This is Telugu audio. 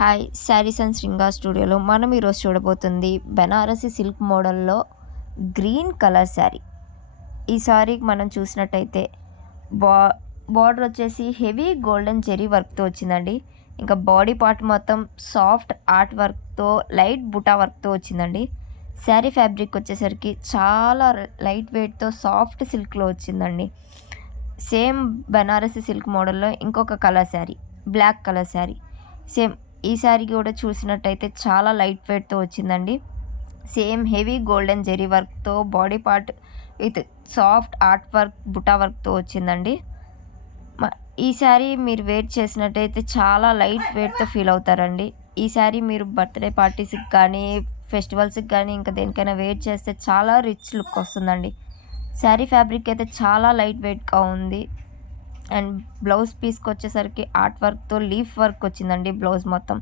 హాయ్ శారీస్ అండ్ శృంగార్ స్టూడియోలో మనం ఈరోజు చూడబోతుంది బెనారసి సిల్క్ మోడల్లో గ్రీన్ కలర్ శారీ. ఈ శారీకి మనం చూసినట్టయితే బా బార్డర్ వచ్చేసి హెవీ గోల్డెన్ జెరీ వర్క్తో వచ్చిందండి. ఇంకా బాడీ పార్ట్ మొత్తం సాఫ్ట్ ఆర్ట్ వర్క్తో లైట్ బుటా వర్క్తో వచ్చిందండి. శారీ ఫ్యాబ్రిక్ వచ్చేసరికి చాలా లైట్ వెయిట్తో సాఫ్ట్ సిల్క్లో వచ్చిందండి. సేమ్ బెనారసి సిల్క్ మోడల్లో ఇంకొక colour sari, black colour sari. Same ఈ శారీ కూడా చూసినట్టయితే చాలా లైట్ వెయిట్తో వచ్చిందండి. సేమ్ హెవీ గోల్డెన్ జెరీ వర్క్తో body part with soft art work buta వర్క్తో వచ్చిందండి. ఈ శారీ మీరు వేర్ చేసినట్టయితే చాలా లైట్ వెయిట్తో ఫీల్ అవుతారండి. ఈ శారీ మీరు బర్త్డే పార్టీస్కి కానీ ఫెస్టివల్స్కి కానీ ఇంకా దేనికైనా వేర్ చేస్తే చాలా రిచ్ లుక్ వస్తుందండి. శారీ ఫ్యాబ్రిక్ అయితే చాలా లైట్ వెయిట్గా ఉంది. అండ్ బ్లౌజ్ పీస్కి వచ్చేసరికి ఆర్ట్ వర్క్తో లీఫ్ వర్క్ వచ్చిందండి బ్లౌజ్ మొత్తం.